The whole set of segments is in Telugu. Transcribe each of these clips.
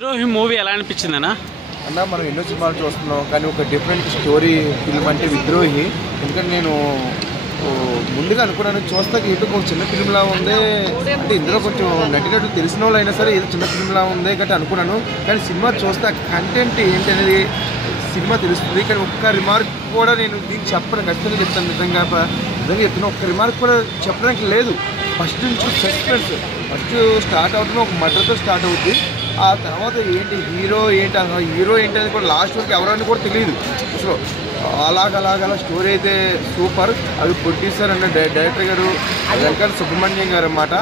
విద్రోహి మూవీ ఎలా అనిపించిందన్నా? అన్న మనం ఎన్నో సినిమాలు చూస్తున్నాం కానీ ఒక డిఫరెంట్ స్టోరీ ఫిల్మ్ అంటే విద్రోహి. ఎందుకంటే నేను ముందుగా అనుకున్నాను చూస్తాక ఏదో ఒక చిన్న ఫిల్మ్లా ఉంది, అంటే ఇందులో కొంచెం నటినట్టు తెలిసిన వాళ్ళు అయినా సరే ఏదో చిన్న ఫిల్మ్లా ఉంది గట్టి అనుకున్నాను. కానీ సినిమా చూస్తే కంటెంట్ ఏంటి అనేది సినిమా తెలుస్తుంది. కానీ ఒక్క రిమార్క్ కూడా నేను దీనికి చెప్పను, ఖచ్చితంగా చెప్తాను. నిజంగా చెప్తున్నా, ఒక్క రిమార్క్ కూడా చెప్పడానికి లేదు. ఫస్ట్ నుంచి సస్పెన్స్ ఫస్ట్ స్టార్ట్ అవుతున్నా ఒక మర్డర్తో స్టార్ట్ అవుతుంది. ఆ తర్వాత ఏంటి హీరో ఏంటి అనేది కూడా లాస్ట్ వరకు ఎవరని కూడా తెలియదు అసలు. అలాగ స్టోరీ అయితే సూపర్. అది ప్రొడ్యూసర్ అండ్ డైరెక్టర్ గారు వెంకట సుబ్రహ్మణ్యం గారు అన్నమాట.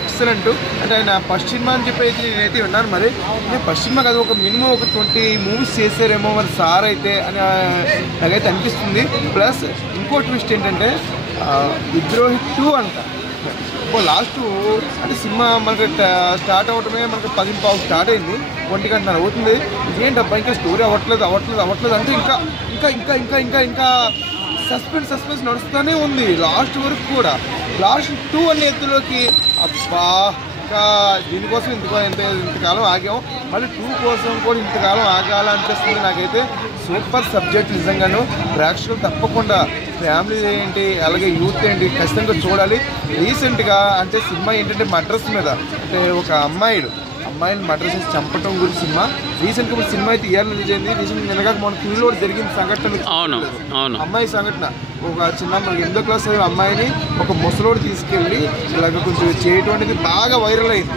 ఎక్సలెంట్. అంటే ఆయన ఫస్ట్ సినిమా అని చెప్పి అయితే నేనైతే విన్నాను. మరి నేను ఫస్ట్ సినిమా కాదు, ఒక మినిమం ఒక 20 మూవీస్ చేశారేమో మరి సార్ అయితే అని నాకైతే అనిపిస్తుంది. ప్లస్ ఇంకో ట్విస్ట్ ఏంటంటే విద్రోహి 2 అంట. లాస్ట్ అంటే సినిమా మనకి స్టార్ట్ అవటమే మనకి 10:15 స్టార్ట్ అయింది, 1 గంట అవుతుంది. ఇదేంటబ్బా ఇంకా స్టోరీ అవ్వట్లేదు అంటే ఇంకా సస్పెన్స్ నడుస్తూనే ఉంది లాస్ట్ వరకు కూడా. లాస్ట్ 2 అనే ఎత్తులోకి అబ్బా ఇంకా దీనికోసం ఇంతకాలం ఆగాం, మళ్ళీ 2 కోసం కూడా ఇంతకాలం ఆగాలనిపిస్తుంది నాకైతే. సూపర్ సబ్జెక్ట్ నిజంగాను. ప్రేక్షకులు తప్పకుండా ఫ్యామిలీ ఏంటి అలాగే యూత్ ఏంటి ఖచ్చితంగా చూడాలి. రీసెంట్గా అంటే సినిమా ఏంటంటే మర్డర్స్ మీద, అంటే ఒక అమ్మాయిని మర్డర్ చేసి చంపటం గురించి సినిమా. రీసెంట్గా సినిమా అయితే ఇయర్ రిలీజ్ అయింది. రీసెంట్గా నిన్నగా మన పిల్లలు జరిగిన సంఘటన, అమ్మాయి సంఘటన. ఒక చిన్న మనకి 8వ క్లాస్ అమ్మాయిని ఒక ముసలోడు తీసుకెళ్ళి ఇలాగ కొంచెం చేయటం అనేది బాగా వైరల్ అయింది.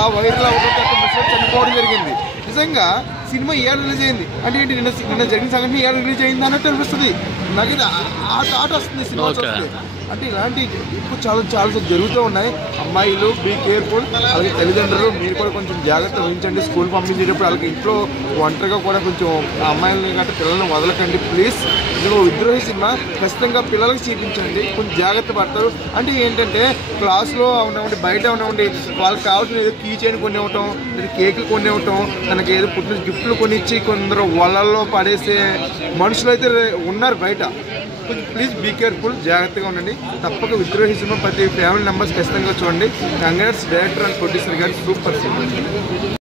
ఆ వైరల్ అవ్వడంతో ముసలోడు చనిపోవడం జరిగింది. నిజంగా సినిమా ఇయర్ రిలీజ్ అయింది అంటే ఏంటి, నిన్న జరిగిన సంఘటన ఇయర్ రిలీజ్ అయింది అన్నట్టు అనిపిస్తుంది నాకైతే. ఆ థాట్ వస్తుంది సినిమా చూస్తే. అంటే ఇలాంటి ఇప్పుడు చాలా జరుగుతూ ఉన్నాయి. అమ్మాయిలు బీ కేర్ఫుల్. అలాగే తల్లిదండ్రులు మీరు కూడా కొంచెం జాగ్రత్త వహించండి. స్కూల్ పంపించేటప్పుడు అలాగే ఇంట్లో ఒంటరిగా కూడా కొంచెం అమ్మాయిలని గట్రా పిల్లల్ని వదలకండి ప్లీజ్. ఇందులో విద్రోహి సినిమా ఖచ్చితంగా పిల్లలకు చూపించండి, కొంచెం జాగ్రత్త పడతారు. అంటే ఏంటంటే క్లాస్లో ఉన్నవండి బయట ఉన్నవండి వాళ్ళకి కావాల్సిన ఏదో కీ చైన్ కొని ఇవ్వటం, లేదా కేకులు కొని ఇవ్వటం, తనకి ఏదో పుట్టిన గిఫ్ట్లు కొనిచ్చి కొందరు వలల్లో పడేసే మనుషులు అయితే ఉన్నారు బయట. కొంచెం ప్లీజ్ బీ కేర్ఫుల్, జాగ్రత్తగా ఉండండి. తప్పక విద్రోహి సినిమా ప్రతి ఫ్యామిలీ మెంబర్స్ ఖచ్చితంగా చూడండి. కంగ్రాట్స్ డైరెక్టర్ అండ్ ప్రొడ్యూసర్ గారు, సూపర్ సినిమా.